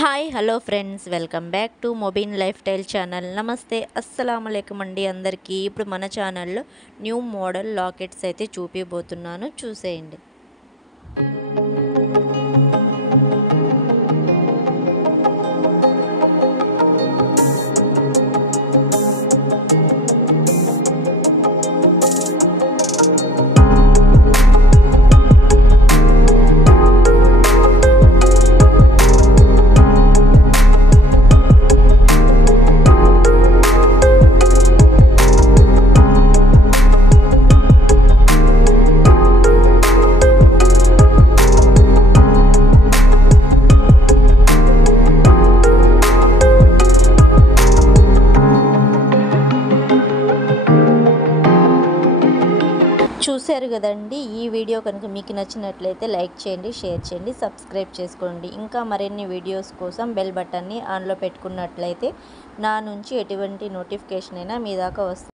Hi hello friends, welcome back to Mobin lifestyle channel. నమస్తే, అస్సలాము అలైకుం అండి అందరికీ. ఇప్పుడు మన ఛానల్లో న్యూ మోడల్ లాకెట్స్ అయితే చూపిపోతున్నాను, చూసేయండి. చూశారు కదండి. ఈ వీడియో కనుక మీకు నచ్చినట్లయితే లైక్ చేయండి, షేర్ చేయండి, సబ్స్క్రైబ్ చేసుకోండి. ఇంకా మరిన్ని వీడియోస్ కోసం బెల్ బటన్ని ఆన్లో పెట్టుకున్నట్లయితే నా నుంచి ఎటువంటి నోటిఫికేషన్ అయినా మీ దాకా వస్తుంది.